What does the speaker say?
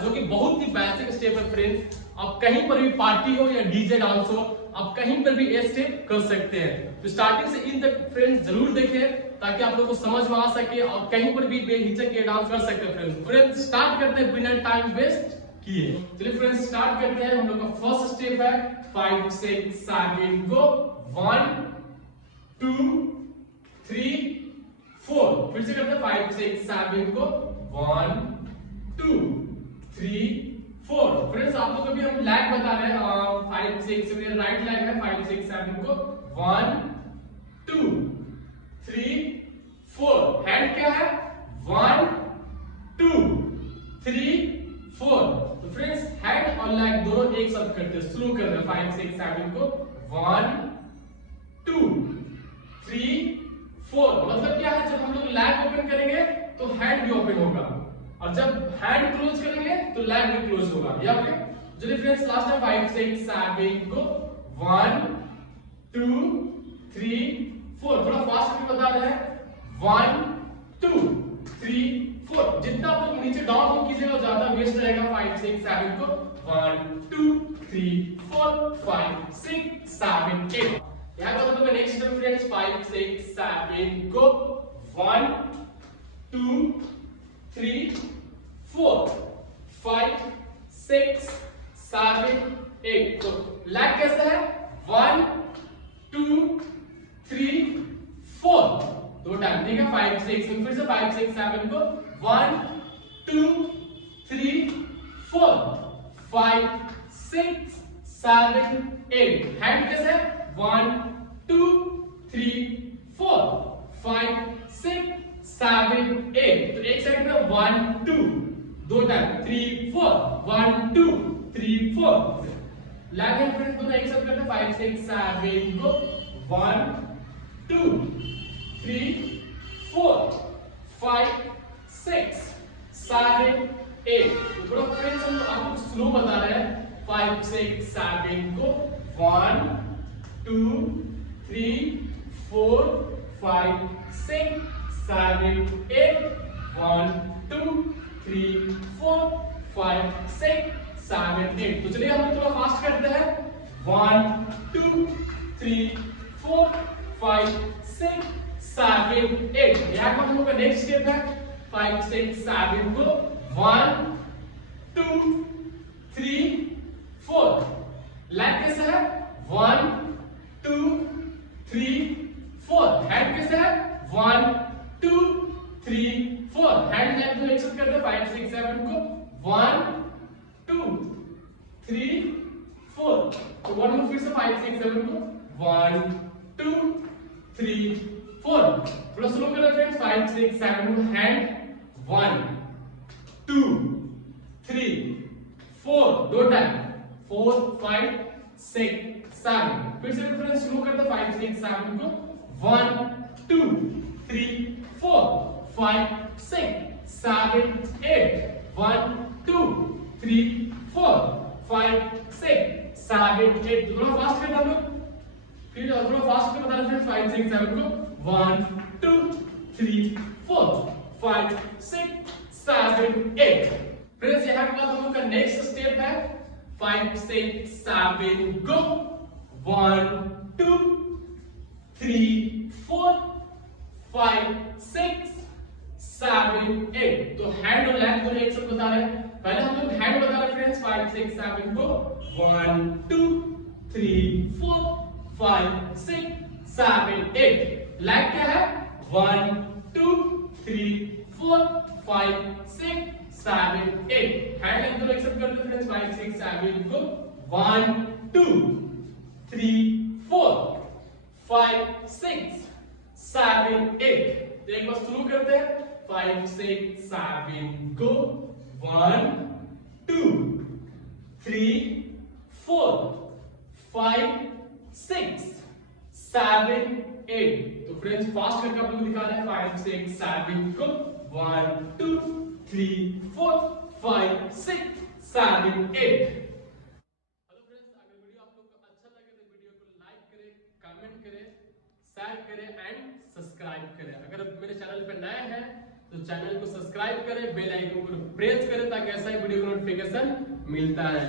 है, जो कि बहुत ही बेसिक स्टेप है फ्रेंड्स। आप कहीं पर भी पार्टी हो या डीजे डांस हो, आप कहीं पर भी ये स्टेप कर सकते हैं। तो स्टार्टिंग से इन तक फ्रेंड्स जरूर देखें ताकि आप लोगों को समझ में आ सके और कहीं पर भी बेहिचक ये डांस कर सकते हैं। फ्रेंड्स स्टार्ट करते हैं बिना टाइम वेस्ट किए। चलिए फ्रेंड्स स्टार्ट करते हैं। हम लोग का फर्स्ट स्टेप है 5 6 7 गो। 1 2 3 4। फिर से करते हैं 5 6 7 को। 1 2 3 4। फ्रेंड्स आप लोग अभी हम लैग बता रहे हैं। 5 6 में राइट लैग है 5 6 7 को। 1 2 3 4। हैंड क्या है 1 2 3 4। तो फ्रेंड्स हैंड और लैग दोनों एक साथ करते हैं। स्लो कर रहे हैं 5 6 7 को। 1 2 3 4। मतलब क्या है, जब हम लोग लैग ओपन करेंगे तो हैंड भी ओपन होगा, और जब हैंड क्लोज करेंगे तो लैग भी क्लोज होगा। या फिर चलिए फ्रेंड्स लास्ट टाइम 5 6 7 को। 1 2 3 4। थोड़ा फास्ट भी बता रहे हैं। 1 2 3 4। जितना आप लोग नीचे डाउन हो कीजिएगा ज्यादा बेस्ट रहेगा। 5 6 7 को। 1 2 3 4 5 6 7 8। यहाँ पर तो नेक्स्ट स्टेप फ्रेंड्स 5 6 7 को। 1 2 3 4 5 6 7 8। तो लैग कैसा है 1 2 3 4 दो टाइम, ठीक है। 5 6 फिर से 5 6 7 को। 1 2 3 4 5 6 7 8। हैंड कैसे 1 2 3 4 5 6 7 8। तो एक साइड में 1 2 दो टाइम 3 4 1 2 3 4। लैग है फ्रेंड्स दोनों एक साथ करते हैं 5 6 7 को। 1 2 3 4 5 6 7 8। तो थोड़ा फ्रेंड्स हम आपको स्लो बता रहे हैं 5 6 7 को। 1 2 3 4 5 6 7 8। 1 2 3 4 5 6 7 8। तो चलिए हम लोग थोड़ा फास्ट करते हैं। 1 2 3 4 5 6 7 8। यहाँ पर हम लोग का नेक्स्ट स्टेप है 5 6 7 को। 1 2 3 4। लैग कैसा है 1 2 3 4। हैंड कैसा है 1 2 3 4। हैंड लैग को एक साथ करते हैं 5 6 7 को। 1 2 3 4। तो वन मोर फिर से 5 6 7 को। 1 2 3 4। थोड़ा स्लो करो फ्रेंड्स 5 6 7 को। हैंड 1 2 3 4 दो टाइम 4 5 6 7। फिर से फ्रेंड्स स्लो करते हैं 5 6 7 को। 1 2 3 4 5 6 7 8। 1 2 3 4 5 6 7 8। थोड़ा फास्ट करते हैं हम लोग। फिर थोड़ा फास्ट में बता रहे हैं 5 6 7 को। 1 2 3 4 5 6 7 8। फ्रेंड्स यहाँ के बाद हम लोग का नेक्स्ट स्टेप है 5 6 7 गो। 1 2 3 4 5 6 7 8। तो हैंड और लैग दोनों एक साथ बता रहे हैं। पहले हम लोग हैंड बता रहे हैं फ्रेंड्स 5 6 7 को। 1 2 3 4 5 6 7 8। लैग क्या है 1 2 3 4 5 6 7 8। हैंड लैग दोनों एक साथ करते हैं फ्रेंड्स 5 6 7 को। 1 2 3 4 5 6 7 8। तो एक बार शुरू करते हैं 5 6 7 को। 1 2 3 4 5 6 7 8। तो फ्रेंड्स फास्ट करके आप लोग दिखा रहे हैं 5 6 7 को। 1 2 3 4 5 6 7 8। हेलो फ्रेंड्स, अगर वीडियो आप लोग को अच्छा लगे तो वीडियो को लाइक करें, कमेंट करें, शेयर करें एंड सब्सक्राइब करें। अगर मेरे चैनल पर नए हैं तो चैनल को सब्सक्राइब करें, बेल आइकन को प्रेस करें ताकि ऐसा ही वीडियो का नोटिफिकेशन मिलता है।